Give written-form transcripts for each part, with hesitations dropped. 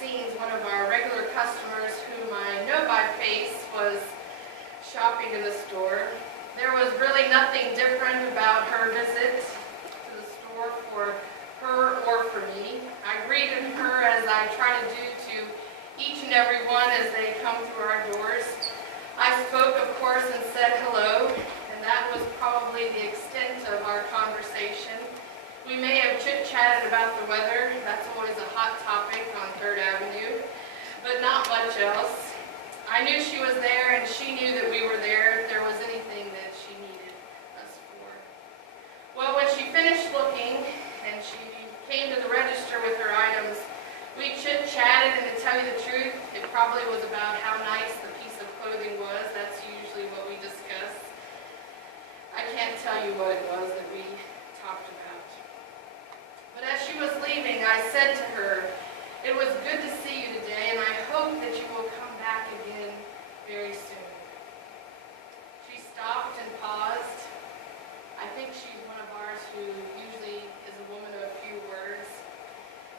scenes, one of our regular customers whom I know by face was shopping in the store. There was really nothing different about her visit to the store for her or for me. I greeted her as I try to do to each and every one as they come through our doors. I spoke, of course, and said hello, and that was probably the extent of our conversation. We may have chit-chatted about the weather. That's always a hot topic on 3rd Avenue, but not much else. I knew she was there, and she knew that we were there if there was anything that she needed us for. Well, when she finished looking, and she came to the register with her items, we chit-chatted, and to tell you the truth, it probably was about how nice the piece of clothing was. That's usually what we discuss. I can't tell you what it was that we talked about. But as she was leaving, I said to her, "It was good to see you today, and I hope that you will come back again very soon." She stopped and paused. I think she's one of ours who usually is a woman of few words.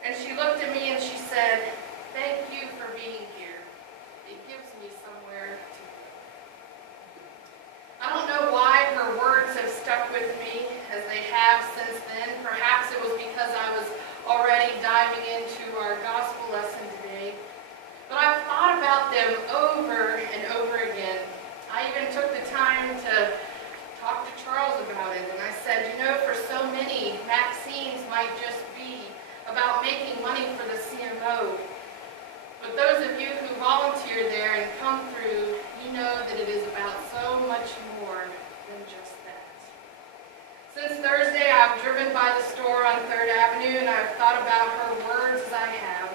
And she looked at me and she said, "Thank you for being here. It gives me somewhere to go." I don't know why her words have stuck with me as they have since then. Perhaps it was because I was already diving into our gospel lesson today. But I've thought about them over and over again. I even took the time to talk to Charles about it. And I said, you know, for so many, Maxine's might just be about making money for the CMO. But those of you who volunteer there and come through, you know that it is about so much more than just that. Since Thursday, I've driven by the store on 3rd Avenue, and I've thought about her words as I have.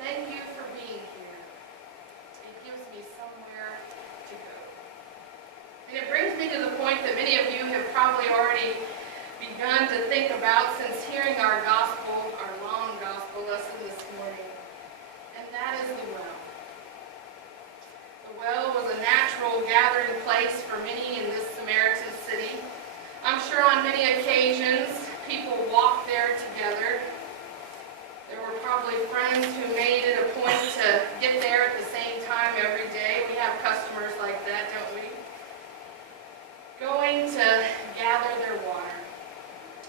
Thank you for being here. It gives me somewhere to go. And it brings me to the point that many of you have probably already begun to think about since hearing our gospel, our long gospel lesson this morning. And that is the well. The well was a natural gathering place for many in this Samaritan city. I'm sure on many occasions people walked there together. There were probably friends who made it a point to get there at the same time every day. We have customers like that, don't we? Going to gather their water.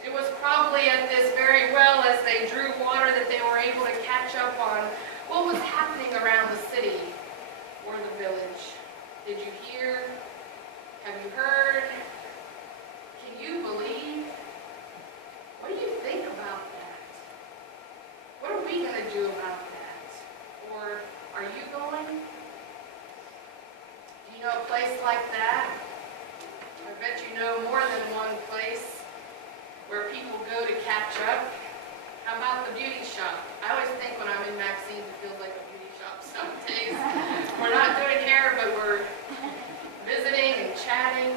It was probably at this very well as they drew water that they were able to catch up on what was happening around the city or the village. Did you hear? Have you heard? Can you believe? What do you think about that? What are we going to do about that? Or are you going? Do you know a place like that? I bet you know more than one place where people go to catch up. How about the beauty shop? I always think when I'm in Maxine's, it feels like a beauty shop some days. We're not doing hair, but we're visiting and chatting.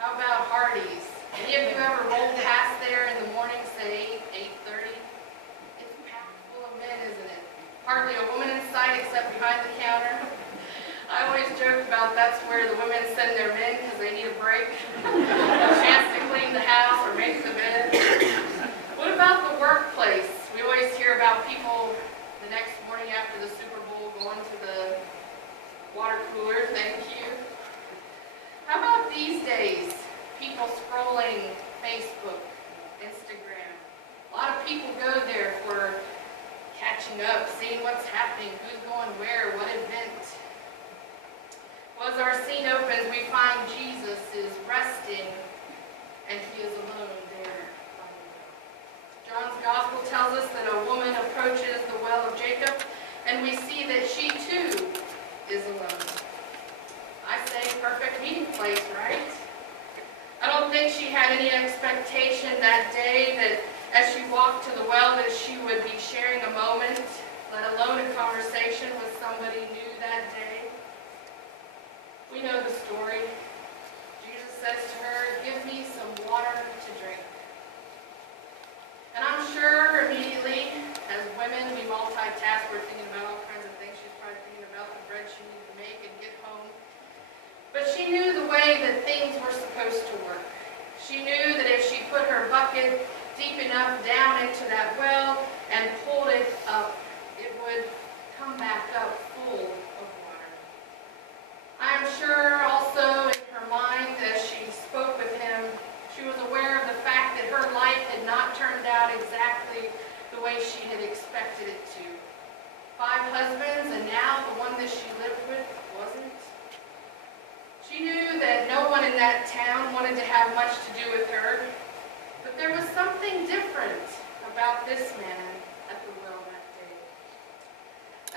How about Hardee's? Any of you ever rolled past there in the morning, say 8:30? It's packed full of men, isn't it? Hardly a woman in sight except behind the counter. I always joke about that's where the women send their men because they need a break. A chance to clean the house or make the bed. What about the workplace? We always hear about people the next morning after the Super Bowl going to the water cooler. Thank you. How about these days? People scrolling Facebook, Instagram. A lot of people go there for catching up, seeing what's happening, who's going where, what event. Well, as our scene opens, we find Jesus is resting, and he is alone there. John's Gospel tells us that a woman approaches the well of Jacob, and we see that she too is alone. I say perfect meeting place, right? I don't think she had any expectation that day that as she walked to the well that she would be sharing a moment, let alone a conversation with somebody new that day. We know the story. Jesus says to her, "Give me some water to drink." And I'm sure immediately, as women, we multitask. We're thinking about all kinds of things. She's probably thinking about the bread she needed to make and get home. But she knew the way that things were supposed to work. She knew that if she put her bucket deep enough down into that well and pulled it up, it would come back up full of water. I am sure also in her mind as she spoke with him, she was aware of the fact that her life had not turned out exactly the way she had expected it to. 5 husbands, and now the one that she lived with wasn't. She knew that no one in that town wanted to have much to do with her, but there was something different about this man at the well that day.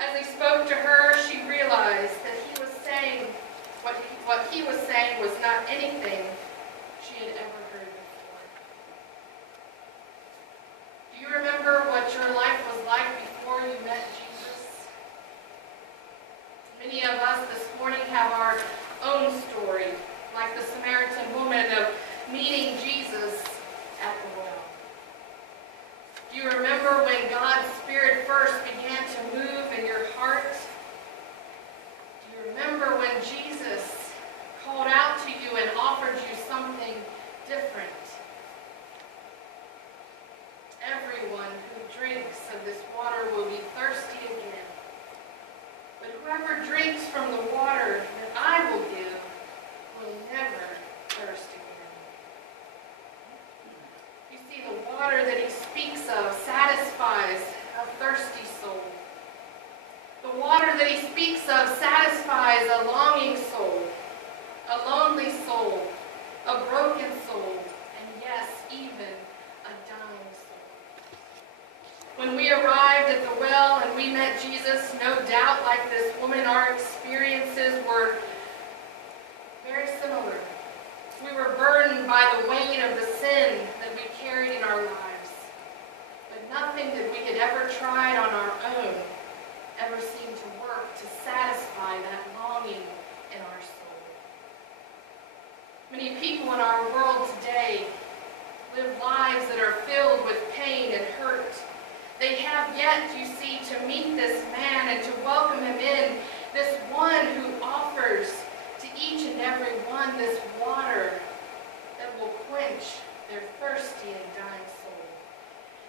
As he spoke to her, she realized that he was saying what he was saying was not anything she had ever heard before. Do you remember what your life was like before you met Jesus? Many of us this morning have our own story, like the Samaritan woman of meeting Jesus at the well. Do you remember when God's Spirit first began to move in your heart? Do you remember when Jesus called out to you and offered you something different? Everyone who drinks of this water will be thirsty again. But whoever drinks from the water that I will give will never thirst again. You see, the water that he speaks of satisfies a thirsty soul. The water that he speaks of satisfies a longing soul, a lonely soul, a broken soul, and yes, even a dying soul. When we arrived at the well and we met Jesus, no doubt like this woman, our experiences were very similar. We were burdened by the weight of the sin that we carried in our lives. But nothing that we had ever tried on our own ever seemed to work to satisfy that longing in our soul. Many people in our world today live lives that are filled with pain and hurt. They have yet, you see, to meet this man and to welcome him in, this one who offers to each and every one this water that will quench their thirsty and dying soul.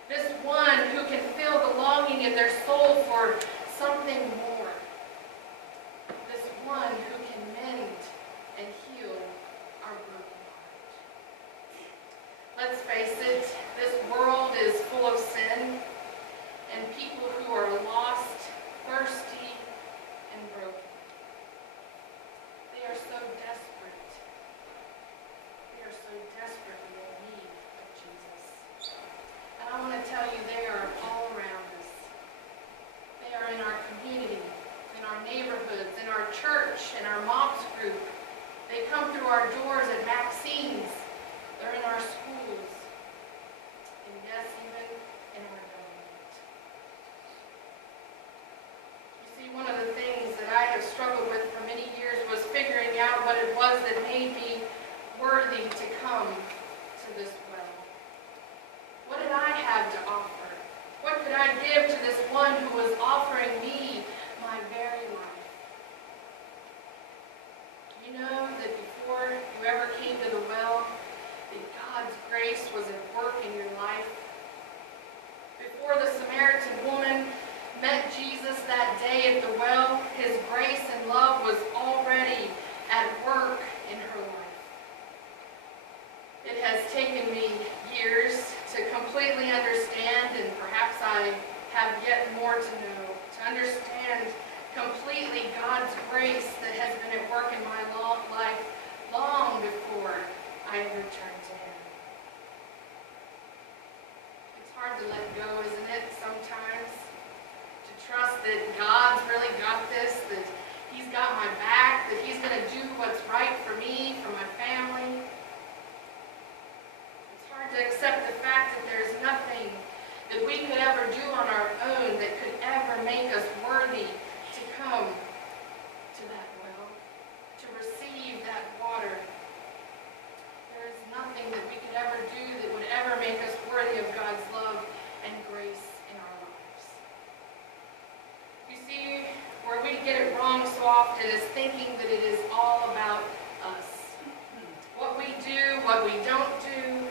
This one who can fill the longing in their soul for something more. This one who can mend and heal our broken heart. Let's face it, this world is full of sin and people who are lost, thirsty, and broken. They are so desperate. They are so desperately in need of Jesus. And I want to tell you, they are all around us. They are in our community, in our neighborhoods, in our church, in our moms group. They come through our doors at Maxine's. They're in our schools. And yes, even in our government. You see, one of the things that I have struggled with for many years was figuring out what it was that made me worthy to come to this well. What did I have to offer? What could I give to this one who was offering me my very life? You know that before you ever came to the well, that God's grace was at work in your life. Before the Samaritan woman met Jesus that day at the well, his grace and love was already at work in her life. It has taken me years to completely understand, and perhaps I have yet more to know, to understand completely God's grace that has been at work in my life long before I returned to him. It's hard to let go, isn't it, sometimes? To trust that God's really got this, that he's got my back, that he's going to do what's right for me, for my family. It's hard to accept the fact that there's nothing that we could ever do on our own that could ever make us worthy to come to that well, to receive that water. There is nothing that we could ever do that would ever make us worthy of God's love and grace in our lives. You see, where we get it wrong so often is thinking that it is all about us. What we do, what we don't do.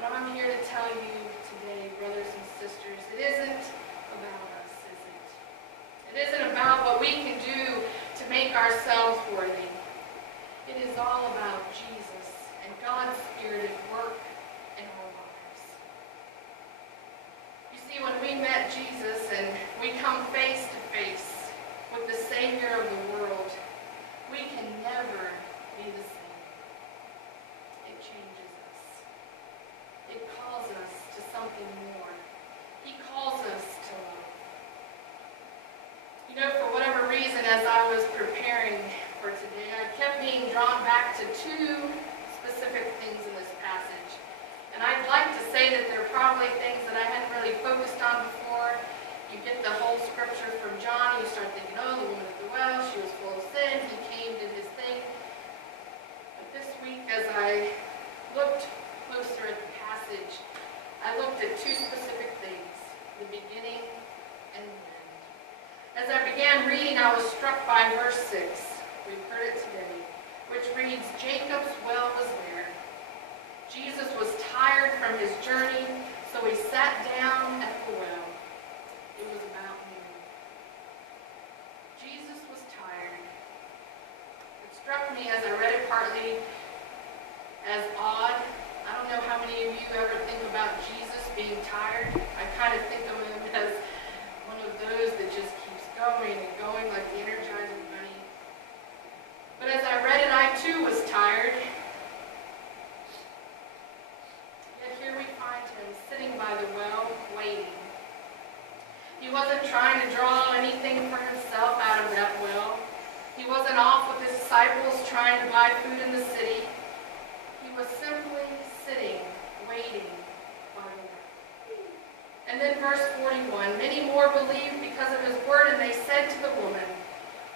But I'm here to tell you today, brothers and sisters, it isn't met Jesus and we come face to face with the Savior of the world, we can never be the same. It changes us. It calls us to something more. He calls us to love. You know, for whatever reason, as I was preparing for today, I kept being drawn back to two specific things in this passage. And I'd like to say that they're probably things that I hadn't really focused on before. You get the whole scripture from John, you start thinking, oh, the woman at the well, she was full of sin, he came, did his thing. But this week, as I looked closer at the passage, I looked at two specific things, the beginning and the end. As I began reading, I was struck by verse 6. We've heard it today, which reads, Jacob's well was there. Jesus was tired from his journey, so he sat down at the well. It was about noon. Jesus was tired. It struck me as I read it partly as odd. I don't know how many of you ever think about Jesus being tired. I kind of think of him as one of those that just keeps going and going like the Energizing Bunny. But as I read it, I too was tired. Here we find him sitting by the well, waiting. He wasn't trying to draw anything for himself out of that well. He wasn't off with his disciples trying to buy food in the city. He was simply sitting, waiting by the well. And then verse 41, many more believed because of his word, and they said to the woman,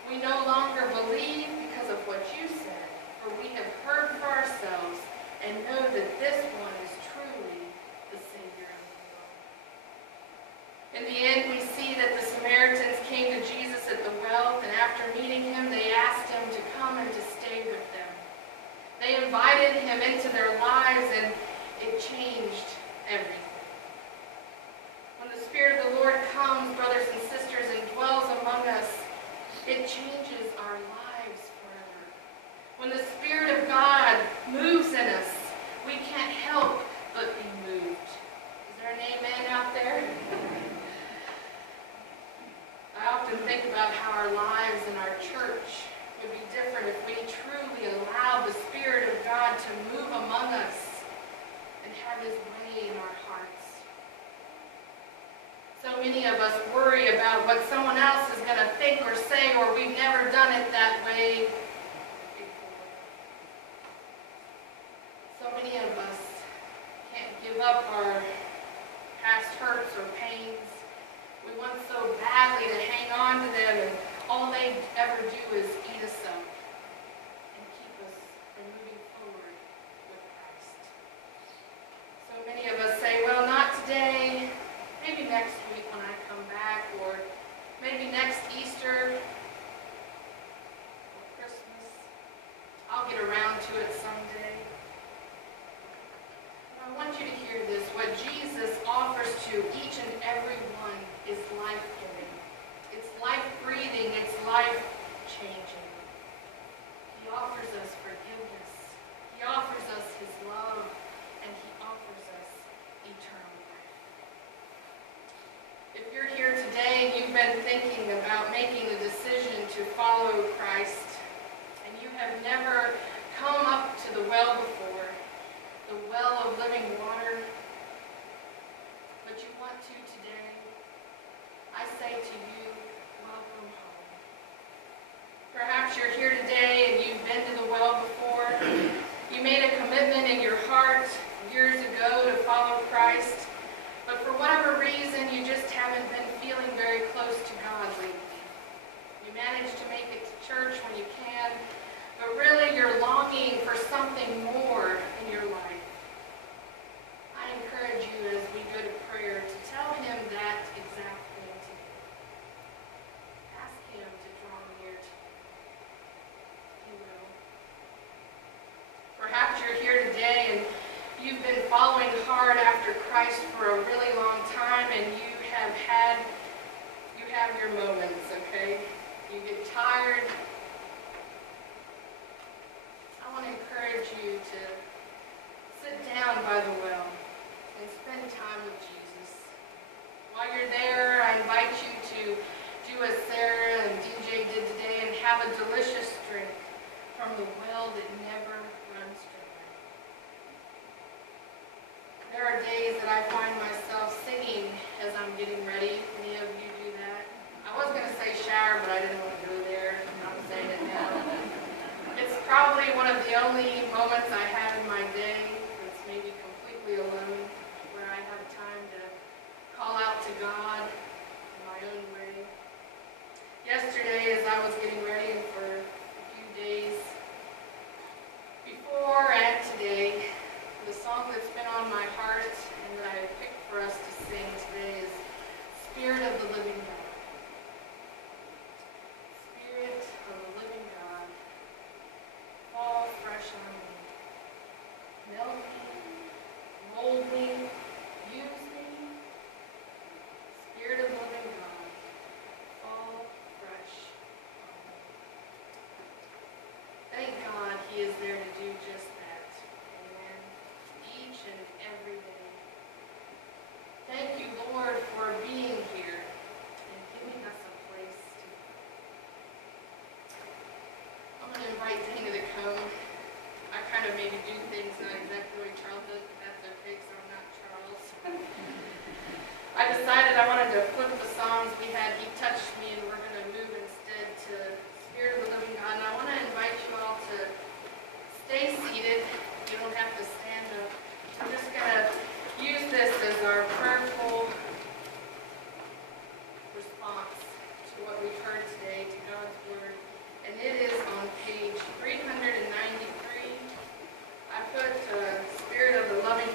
we no longer believe because of what you said, for we have heard for ourselves and know that this one is truly the Savior of the world. In the end, we see that the Samaritans came to Jesus at the well, and after meeting him, they asked him to come and to stay with them. They invited him into their lives, and it changed everything. When the Spirit of the Lord comes, brothers and sisters, and dwells among us, it changes our lives forever. When the Spirit of God moves in us, we can't help but be moved. Is there an amen out there? I often think about how our lives in our church would be different if we truly allowed the Spirit of God to move among us and have his way in our hearts. So many of us worry about what someone else is going to think or say, or we've never done it that way before. So many of us can't give up our past hurts or pains. We want so badly to hang on to them, and all they ever do is eat us up and keep us from moving forward with Christ. So many of us say, well, not today, maybe next week when I come back, or maybe next Easter or Christmas. I'll get around to it someday. I want you to hear this. What Jesus offers to each and every one is life-giving. It's life-breathing. It's life-changing. He offers us forgiveness. He offers us his love. And he offers us eternal life. If you're here today and you've been thinking about making the decision to follow Christ, and you have never come up to the well before, the well of living water, but you want to today, I say to you, welcome home. Perhaps you're here today and you've been to the well before. You made a commitment in your heart years ago to follow Christ, but for whatever reason, you just haven't been feeling very close to God lately. You manage to make it to church when you can, but really you're longing for something more in your life. I encourage you as we go to prayer to tell him that exact thing today. Ask him to draw near to you. He will. Perhaps you're here today and you've been following hard after Christ for a really long time, and you have your moments, okay? You get tired. I want to encourage you to sit down by the well and spend time with Jesus. While you're there, a delicious drink from the well that never runs dry. There are days that I find myself singing as I'm getting ready. Many of you do that. I was going to say shower, but I didn't want to go there. I'm saying it now. It's probably one of the only moments I have in my day that's maybe completely alone, where I have time to call out to God in my own way. Yesterday, as I was getting ready for a few days before and today, the song that's been on my heart and that I picked for us to sing today is Spirit of the Living God. Spirit of the living God, fall fresh on me. Melt me, mold me, use me. Spirit of the living God, fall fresh on me. Thank God He is there to do just that. Amen. Each and every day. Thank you, Lord, for being here and giving us a place to go. I'm going to invite Dana to come. I kind of maybe do things not exactly the way Charles does, but that's okay because I'm not Charles. I decided I wanted to flip the songs we had. He touched me, and we're going to move instead to Spirit of the Living God. And I want to invite you all to stay seated. You don't have to stand up. I'm just going to use this as our prayerful response to what we've heard today, to God's Word. And it is on page 393. I put Spirit of the Loving